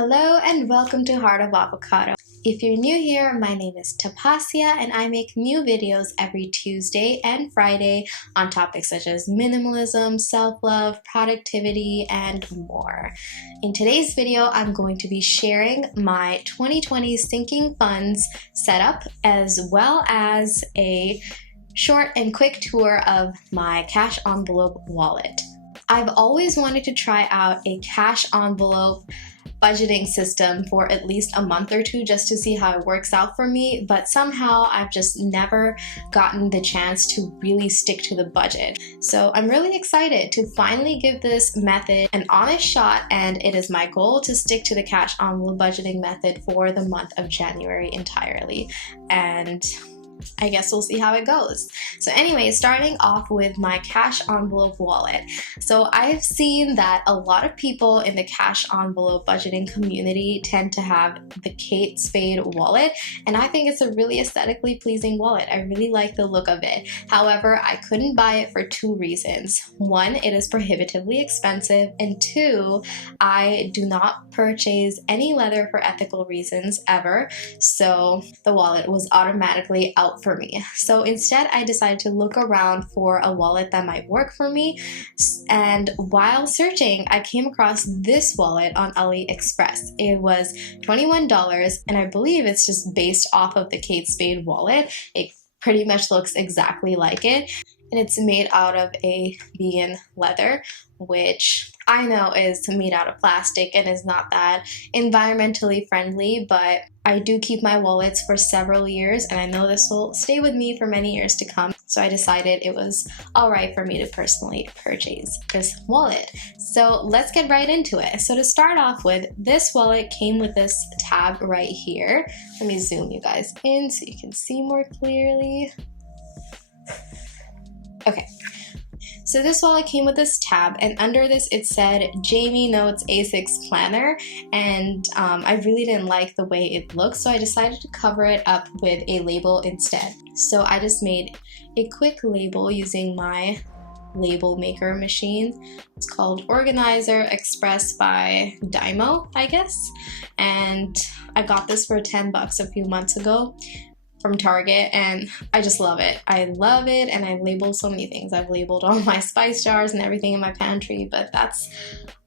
Hello and welcome to Heart of Avocado. If you're new here, my name is Tapasya and I make new videos every Tuesday and Friday on topics such as minimalism, self-love, productivity, and more. In today's video, I'm going to be sharing my 2020 sinking funds setup as well as a short and quick tour of my cash envelope wallet. I've always wanted to try out a cash envelope budgeting system for at least a month or two just to see how it works out for me, but somehow I've just never gotten the chance to really stick to the budget. So I'm really excited to finally give this method an honest shot, and it is my goal to stick to the cash envelope budgeting method for the month of January entirely. And I guess we'll see how it goes. So anyway, starting off with my cash envelope wallet. So I've seen that a lot of people in the cash envelope budgeting community tend to have the Kate Spade wallet, and I think it's a really aesthetically pleasing wallet. I really like the look of it. However, I couldn't buy it for two reasons. One, it is prohibitively expensive, and two, I do not purchase any leather for ethical reasons ever, so the wallet was automatically out for me. So instead, I decided to look around for a wallet that might work for me, and while searching, I came across this wallet on AliExpress. It was $21, and I believe it's just based off of the Kate Spade wallet. It pretty much looks exactly like it, and it's made out of a vegan leather, which I know is made out of plastic and is not that environmentally friendly, but I do keep my wallets for several years, and I know this will stay with me for many years to come. So I decided it was all right for me to personally purchase this wallet. So let's get right into it. So to start off with, this wallet came with this tab right here. Let me zoom you guys in so you can see more clearly. Okay. So this wallet came with this tab, and under this it said Jamie Notes A6 Planner, and I really didn't like the way it looked, so I decided to cover it up with a label instead. So I just made a quick label using my label maker machine. It's called Organizer Express by Dymo, I guess, and I got this for $10 a few months ago from Target, and I just love it. I love it, and I've labeled so many things. I've labeled all my spice jars and everything in my pantry, but that's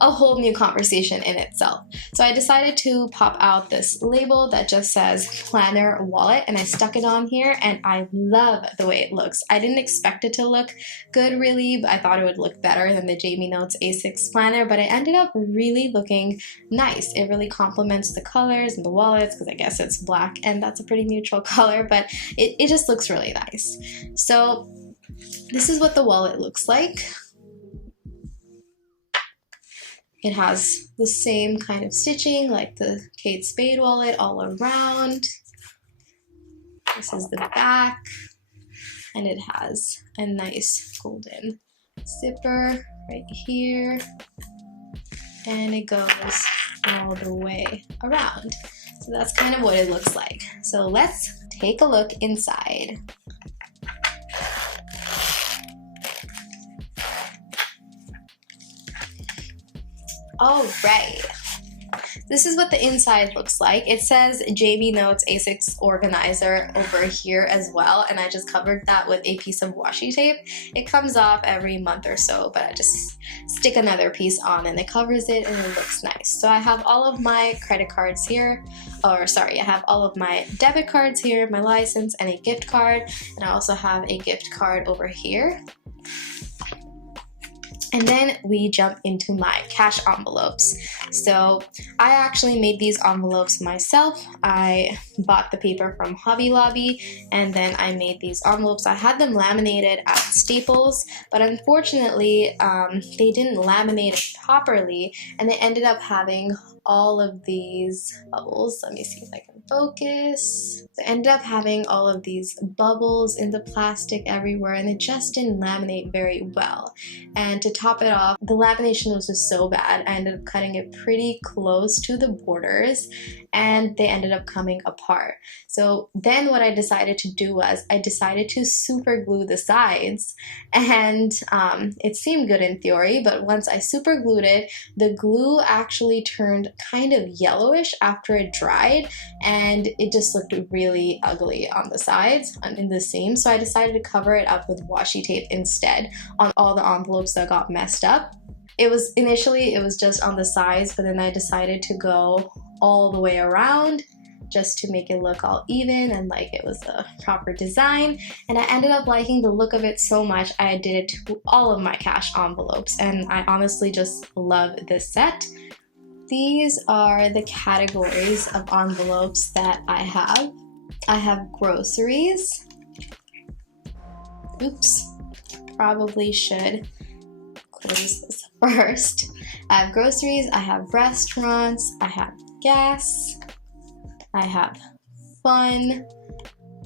a whole new conversation in itself. So I decided to pop out this label that just says Planner Wallet, and I stuck it on here, and I love the way it looks. I didn't expect it to look good really, but I thought it would look better than the Jamie Notes A6 Planner, but it ended up really looking nice. It really complements the colors and the wallets, because I guess it's black and that's a pretty neutral color, but it just looks really nice. So this is what the wallet looks like. It has the same kind of stitching like the Kate Spade wallet all around. This is the back, and it has a nice golden zipper right here, and it goes all the way around. So that's kind of what it looks like. So let's take a look inside. All right, this is what the inside looks like. It says Jamie Notes A6 Organizer over here as well, and I just covered that with a piece of washi tape. It comes off every month or so, but I just stick another piece on and it covers it, and it looks nice. So I have all of my credit cards here, or sorry, I have all of my debit cards here, my license, and a gift card, and I also have a gift card over here. And then we jump into my cash envelopes. So I actually made these envelopes myself. I bought the paper from Hobby Lobby, and then I made these envelopes. I had them laminated at Staples, but unfortunately they didn't laminate it properly, and they ended up having all of these bubbles. Let me see if I can focus. So I ended up having all of these bubbles in the plastic everywhere, and it just didn't laminate very well. And to top it off, the lamination was just so bad. I ended up cutting it pretty close close to the borders and they ended up coming apart. So then what I decided to do was I decided to super glue the sides, and it seemed good in theory, but once I super glued it, the glue actually turned kind of yellowish after it dried, and it just looked really ugly on the sides and in the seam. So I decided to cover it up with washi tape instead on all the envelopes that got messed up. Initially it was just on the sides, but then I decided to go all the way around just to make it look all even and like it was a proper design. And I ended up liking the look of it so much I did it to all of my cash envelopes, and I honestly just love this set. These are the categories of envelopes that I have. I have groceries. Oops, probably should close this first. I have groceries, I have restaurants, I have gas, I have fun.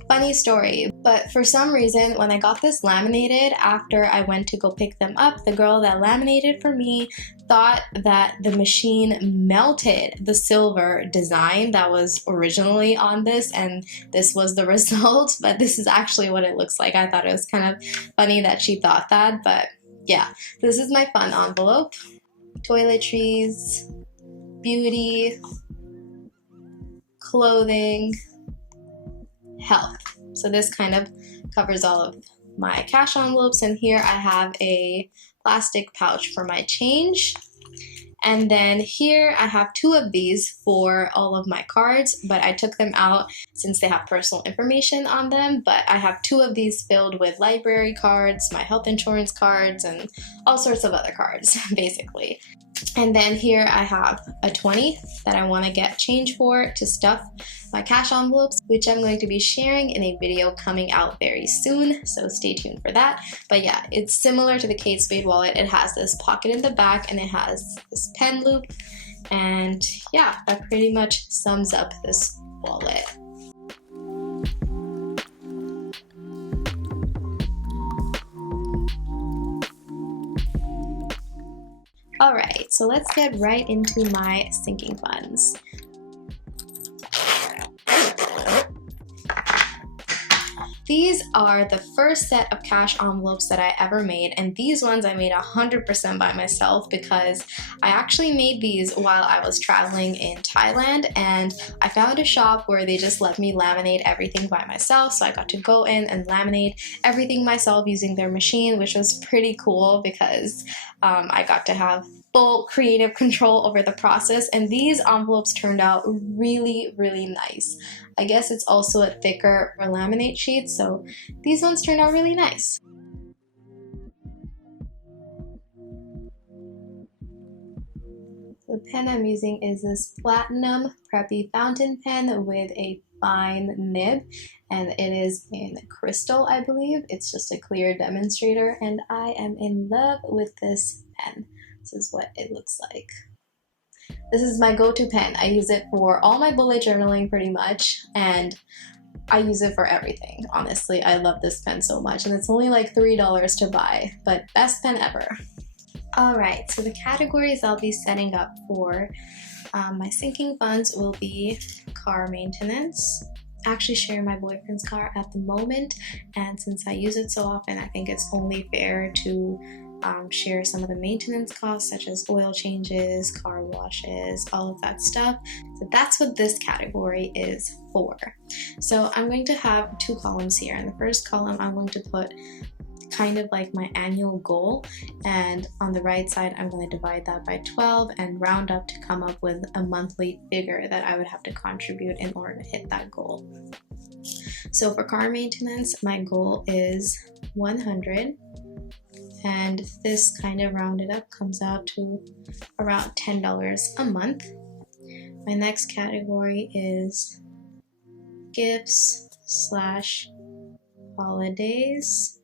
Funny story, but for some reason when I got this laminated, after I went to go pick them up, the girl that laminated for me thought that the machine melted the silver design that was originally on this, and this was the result, but this is actually what it looks like. I thought it was kind of funny that she thought that, but yeah, this is my fun envelope. Toiletries, beauty, clothing, health. So this kind of covers all of my cash envelopes, and here I have a plastic pouch for my change. And then here I have 2 of these for all of my cards, but I took them out since they have personal information on them. But I have 2 of these filled with library cards, my health insurance cards, and all sorts of other cards, basically. And then here I have a 20 that I want to get change for to stuff my cash envelopes, which I'm going to be sharing in a video coming out very soon, so stay tuned for that. But yeah, it's similar to the Kate Spade wallet. It has this pocket in the back and it has this pen loop, and yeah, that pretty much sums up this wallet. Alright, so let's get right into my sinking funds. These are the first set of cash envelopes that I ever made, and these ones I made 100% by myself because I actually made these while I was traveling in Thailand, and I found a shop where they just let me laminate everything by myself, so I got to go in and laminate everything myself using their machine, which was pretty cool because I got to have full creative control over the process, and these envelopes turned out really, really nice. I guess it's also a thicker laminate sheet, so these ones turned out really nice. The pen I'm using is this platinum Preppy fountain pen with a fine nib, and it is in crystal, I believe. It's just a clear demonstrator, and I am in love with this pen. This is what it looks like. This is my go-to pen. I use it for all my bullet journaling pretty much, and I use it for everything. Honestly, I love this pen so much, and it's only like $3 to buy, but best pen ever. Alright, so the categories I'll be setting up for my sinking funds will be car maintenance. I actually share my boyfriend's car at the moment, and since I use it so often, I think it's only fair to share some of the maintenance costs such as oil changes, car washes, all of that stuff. So that's what this category is for. So I'm going to have 2 columns here. In the first column, I'm going to put kind of like my annual goal, and on the right side I'm going to divide that by 12 and round up to come up with a monthly figure that I would have to contribute in order to hit that goal. So for car maintenance, my goal is 100, and this kind of rounded up comes out to around $10 a month. My next category is gifts / holidays,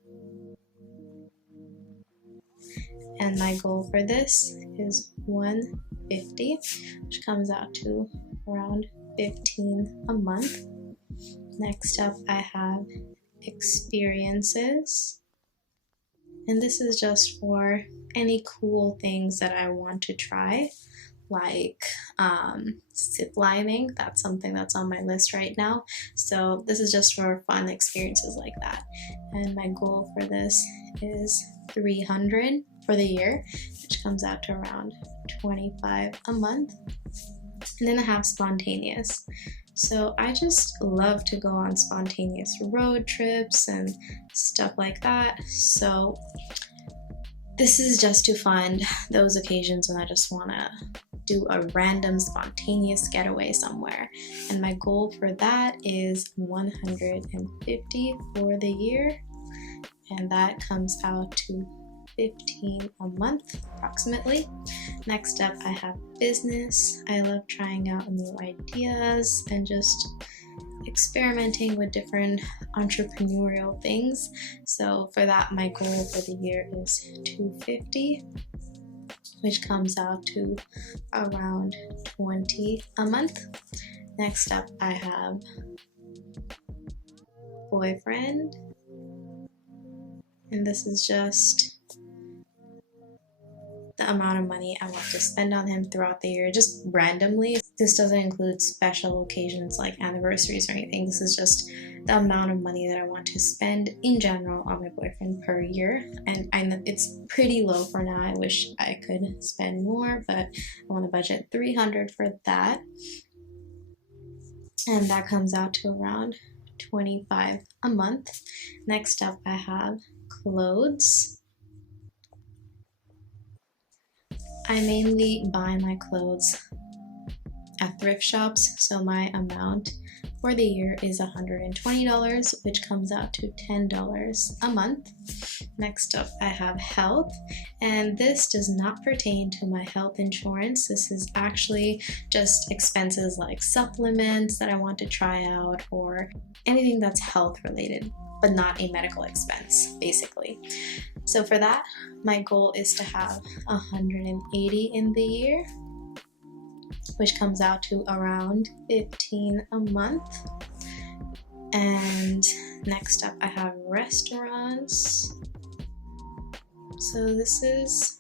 and my goal for this is 150, which comes out to around 15 a month. Next up, I have experiences, and this is just for any cool things that I want to try, like zip lining. That's something that's on my list right now. So this is just for fun experiences like that. And my goal for this is 300 for the year, which comes out to around 25 a month. And then I have spontaneous. So I just love to go on spontaneous road trips and stuff like that. So this is just to fund those occasions when I just want to do a random spontaneous getaway somewhere. And my goal for that is 150 for the year. And that comes out to 15 a month approximately. Next up, I have business. I love trying out new ideas and just experimenting with different entrepreneurial things. So for that, my goal for the year is 250, which comes out to around 20 a month. Next up, I have boyfriend, and this is just the amount of money I want to spend on him throughout the year, just randomly. This doesn't include special occasions like anniversaries or anything. This is just the amount of money that I want to spend in general on my boyfriend per year. And I know it's pretty low for now. I wish I could spend more, but I want to budget 300 for that. And that comes out to around 25 a month. Next up, I have clothes. I mainly buy my clothes at thrift shops, so my amount for the year is $120, which comes out to $10 a month. Next up, I have health, and this does not pertain to my health insurance. This is actually just expenses like supplements that I want to try out or anything that's health related, but not a medical expense, basically. So for that, my goal is to have 180 in the year, which comes out to around 15 a month. And next up, I have restaurants. So this is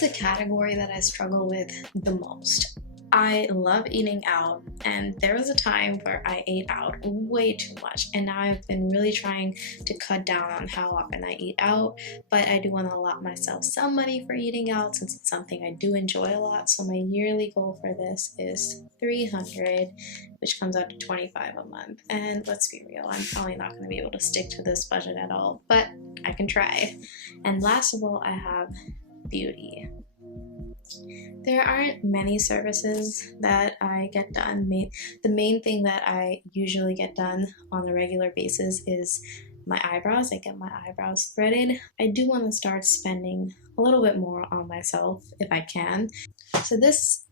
the category that I struggle with the most. I love eating out, and there was a time where I ate out way too much, and now I've been really trying to cut down on how often I eat out, but I do want to allot myself some money for eating out since it's something I do enjoy a lot. So my yearly goal for this is 300, which comes out to 25 a month. And let's be real, I'm probably not going to be able to stick to this budget at all, but I can try. And last of all, I have beauty. There aren't many services that I get done. The main thing that I usually get done on a regular basis is my eyebrows. I get my eyebrows threaded. I do want to start spending a little bit more on myself if I can. So this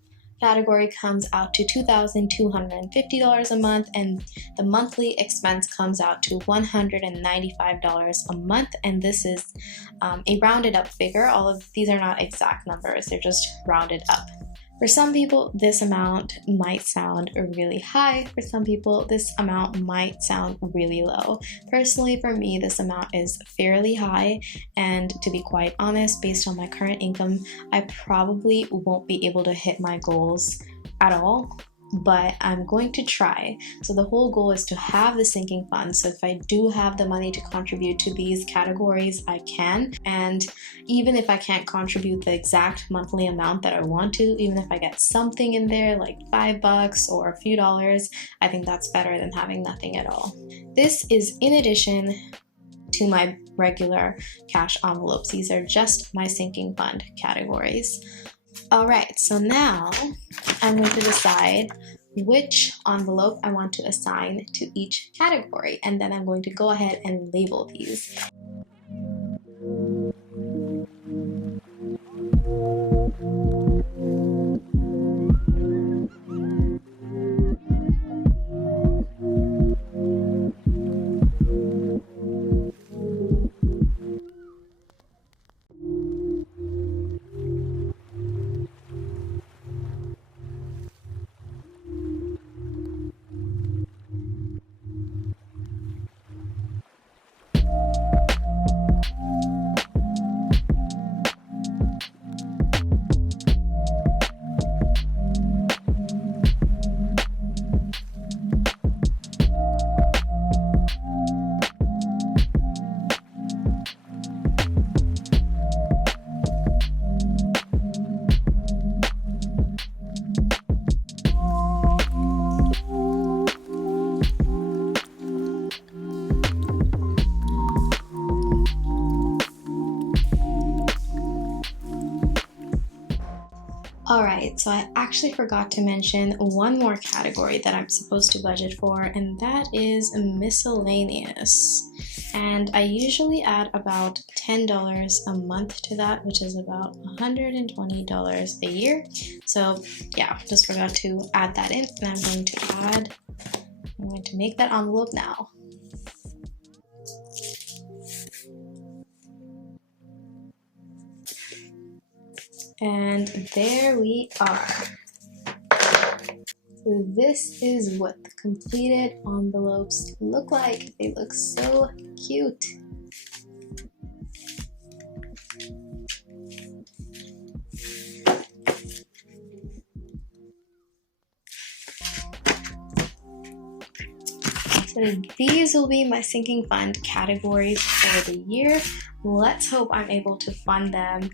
category comes out to $2,250 a month, and the monthly expense comes out to $195 a month, and this is a rounded up figure. All of these are not exact numbers, they're just rounded up. For some people, this amount might sound really high. For some people, this amount might sound really low. Personally, for me, this amount is fairly high, and to be quite honest, based on my current income, I probably won't be able to hit my goals at all, but I'm going to try. So the whole goal is to have the sinking fund. So if I do have the money to contribute to these categories, I can. And even if I can't contribute the exact monthly amount that I want to, even if I get something in there like $5 or a few dollars, I think that's better than having nothing at all. This is in addition to my regular cash envelopes. These are just my sinking fund categories. All right, so now I'm going to decide which envelope I want to assign to each category, and then I'm going to go ahead and label these. Alright, so I actually forgot to mention one more category that I'm supposed to budget for, and that is miscellaneous. And I usually add about $10 a month to that, which is about $120 a year. So yeah, just forgot to add that in, and I'm going to make that envelope now. And there we are. So this is what the completed envelopes look like. They look so cute. So these will be my sinking fund categories for the year. Let's hope I'm able to fund them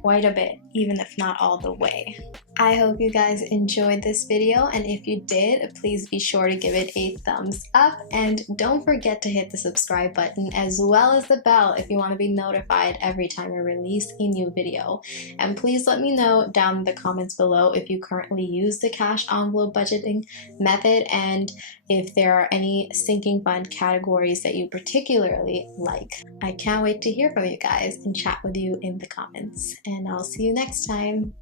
quite a bit, even if not all the way. I hope you guys enjoyed this video, and if you did, please be sure to give it a thumbs up, and don't forget to hit the subscribe button as well as the bell if you want to be notified every time I release a new video. And please let me know down in the comments below if you currently use the cash envelope budgeting method, and if there are any sinking fund categories that you particularly like. I can't wait to hear from you guys and chat with you in the comments, and I'll see you next time.